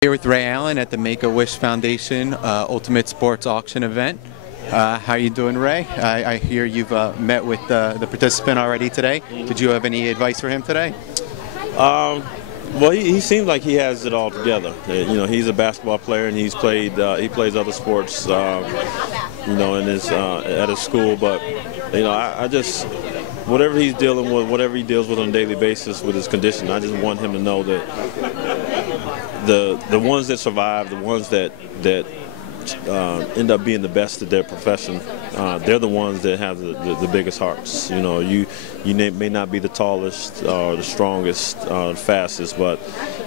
Here with Ray Allen at the Make-A-Wish Foundation Ultimate Sports Auction event. How you doing, Ray? I hear you've met with the participant already today. Did you have any advice for him today? Well, he seems like he has it all together. You know, he's a basketball player and he plays other sports, you know, in his at his school. But you know, I just whatever he's dealing with, whatever he deals with on a daily basis with his condition, I just want him to know that the ones that survive, the ones that end up being the best at their profession, they're the ones that have the biggest hearts. You know, you may not be the tallest or the strongest, the fastest, but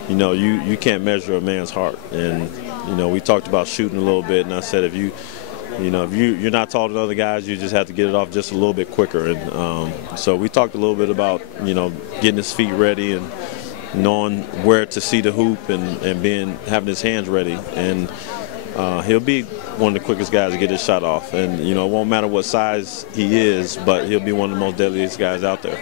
you know, you can't measure a man's heart. And you know, we talked about shooting a little bit, and I said if you're not taller than other guys, you just have to get it off just a little bit quicker. And so we talked a little bit about, you know, getting his feet ready and knowing where to see the hoop and having his hands ready. And he'll be one of the quickest guys to get his shot off. And, you know, it won't matter what size he is, but he'll be one of the most deadliest guys out there.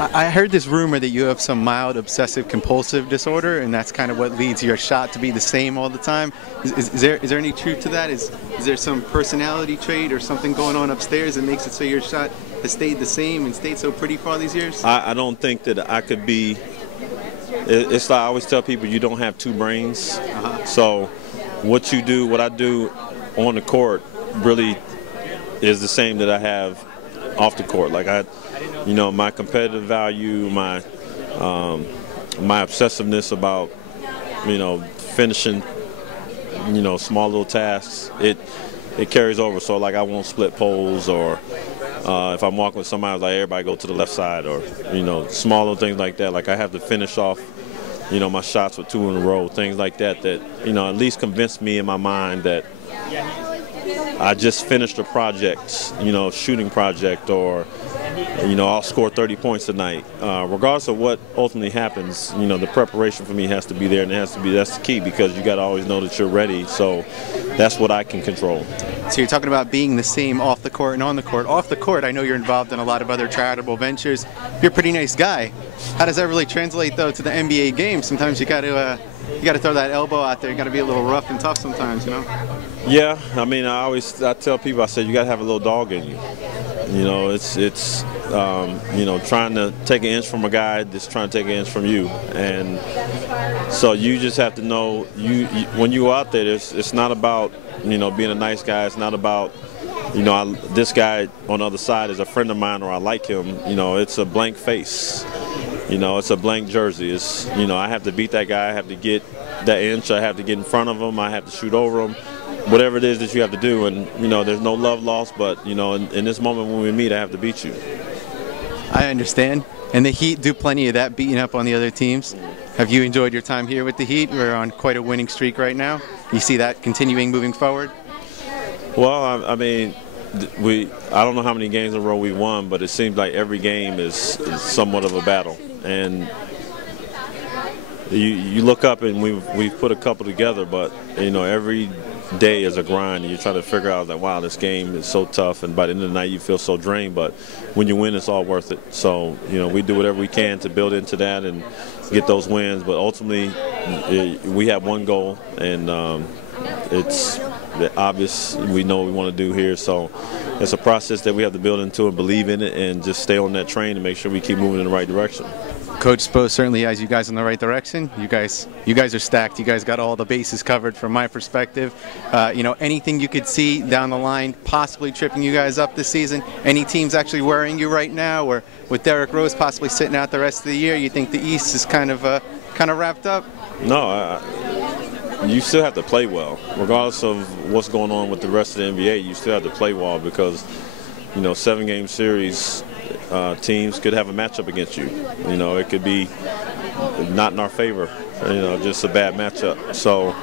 I heard this rumor that you have some mild obsessive-compulsive disorder, and that's kind of what leads your shot to be the same all the time. Is there any truth to that? Is there some personality trait or something going on upstairs that makes it so your shot has stayed the same and stayed so pretty for all these years? I don't think that I could be. It's like I always tell people, you don't have two brains. So what I do on the court really is the same that I have off the court. Like you know, my competitive value, my obsessiveness about, you know, finishing, you know, small little tasks, it carries over. So like I won't split poles, or if I'm walking with somebody, I was like, everybody go to the left side, or you know, small little things like that. Like I have to finish off, you know, my shots with 2 in a row, things like that, that, you know, at least convince me in my mind that I just finished a project, you know, shooting project, or, you know, I'll score 30 points tonight. Regardless of what ultimately happens, you know, the preparation for me has to be there, and that's the key, because you got to always know that you're ready. So that's what I can control. So you're talking about being the same off the court and on the court. Off the court, I know you're involved in a lot of other charitable ventures. You're a pretty nice guy. How does that really translate, though, to the NBA game? Sometimes you got to throw that elbow out there. You got to be a little rough and tough sometimes, you know. Yeah, I mean, I tell people, I said you got to have a little dog in you. You know, it's you know, trying to take an inch from a guy that's trying to take an inch from you, and so you just have to know when you go out there, it's not about, you know, being a nice guy. It's not about, you know, this guy on the other side is a friend of mine, or I like him. You know, it's a blank face. You know, it's a blank jersey. It's, you know, I have to beat that guy. I have to get that inch. I have to get in front of him. I have to shoot over him. Whatever it is that you have to do, and you know, there's no love lost, but you know, in this moment when we meet, I have to beat you. I understand. And the Heat do plenty of that, beating up on the other teams. Have you enjoyed your time here with the Heat? We're on quite a winning streak right now. You see that continuing moving forward? Well, I mean, I don't know how many games in a row we won, but it seems like every game is somewhat of a battle. And you look up, and we've put a couple together, but you know, every day is a grind, and you're trying to figure out that, wow, this game is so tough, and by the end of the night you feel so drained, but when you win, it's all worth it. So you know, we do whatever we can to build into that and get those wins, but ultimately we have one goal, and it's obvious we know what we want to do here. So it's a process that we have to build into and believe in it, and just stay on that train and make sure we keep moving in the right direction. Coach Spo certainly has you guys in the right direction. You guys are stacked. You guys got all the bases covered from my perspective. You know, anything you could see down the line possibly tripping you guys up this season? Any teams actually worrying you right now, or with Derrick Rose possibly sitting out the rest of the year, you think the East is kind of wrapped up? No, you still have to play well, regardless of what's going on with the rest of the NBA. You still have to play well, because you know, 7-game series. Teams could have a matchup against you. You know, it could be not in our favor, you know, just a bad matchup. So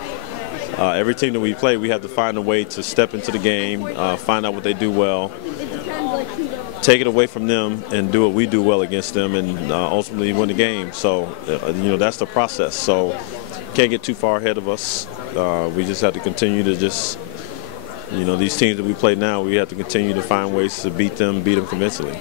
every team that we play, we have to find a way to step into the game, find out what they do well, take it away from them, and do what we do well against them, and ultimately win the game. So, you know, that's the process. So can't get too far ahead of us. We just have to continue to just, you know, these teams that we play now, we have to continue to find ways to beat them convincingly.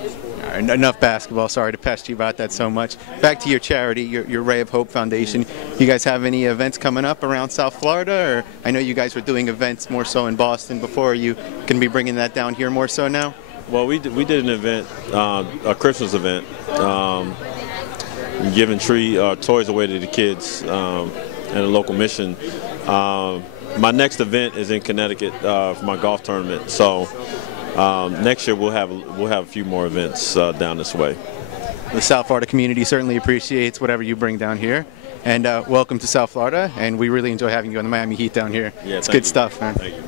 right, enough basketball. Sorry to pester you about that so much. Back to your charity, your Ray of Hope Foundation. You guys have any events coming up around South Florida? Or I know you guys were doing events more so in Boston before. Are you going to be bringing that down here more so now? Well, we did an event, a Christmas event, giving toys away to the kids at a local mission. My next event is in Connecticut for my golf tournament. So next year we'll have a few more events down this way. The South Florida community certainly appreciates whatever you bring down here. And welcome to South Florida. And we really enjoy having you on the Miami Heat down here. Yeah, it's good stuff, man. Thank you.